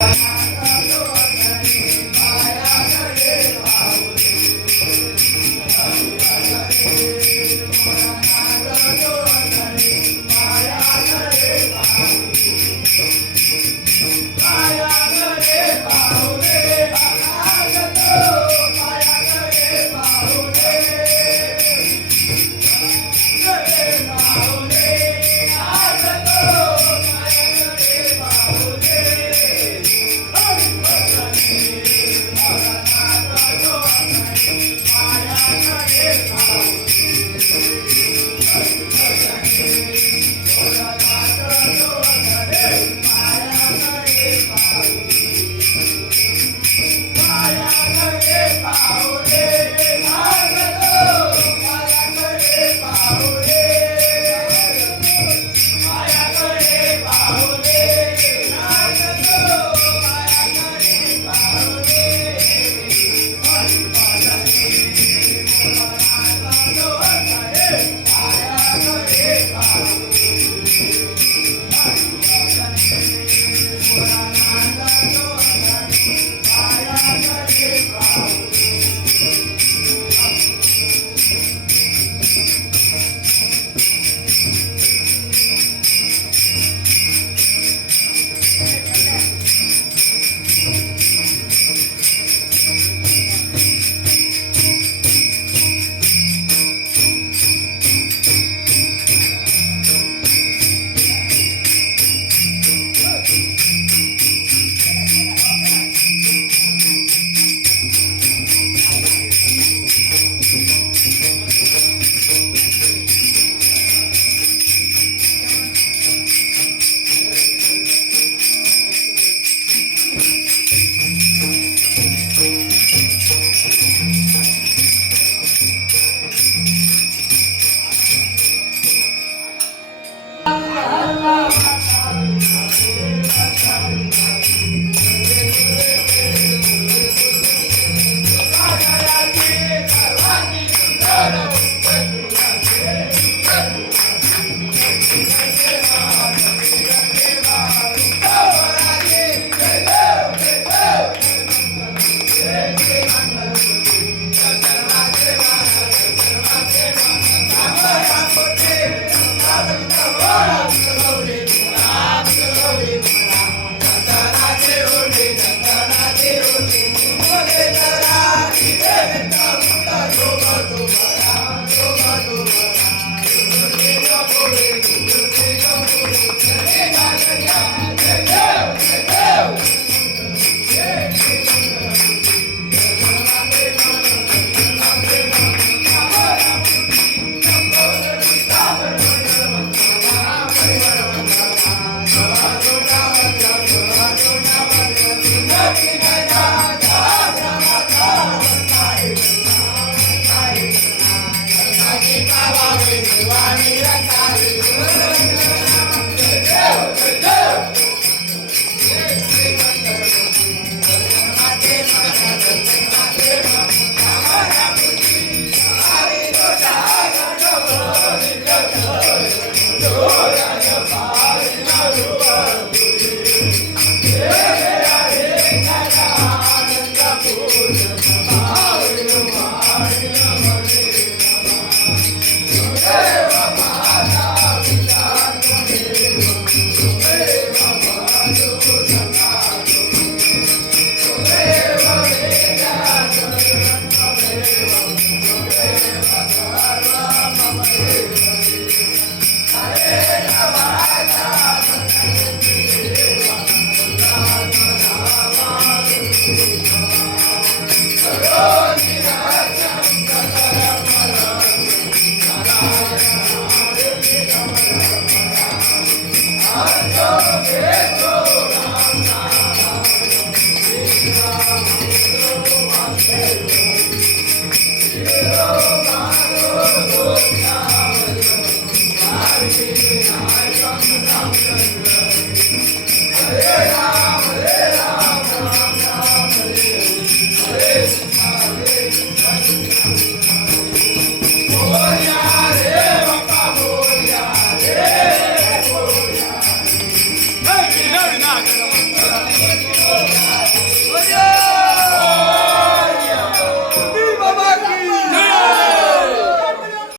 Bye. Música Yeah!